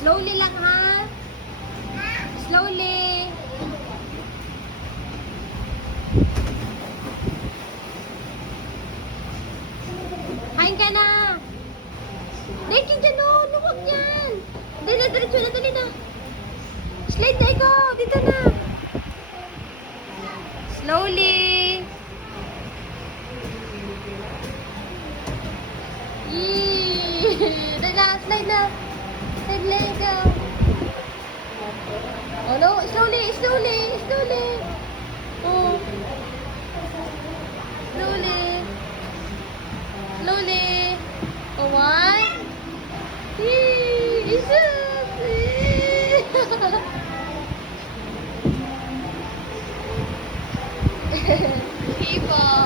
Slowly lang, ha? Slowly. Kain ka na. Dahil ka dyan, oh. Luwag yan. Dali na, dali na. Slide na ikaw. Dito na. Slowly. Yee. Dali na, slide na. Slide na ikaw. Oh no, slowly. Oh. Slowly. Oh, one. Yee. Jesus. People.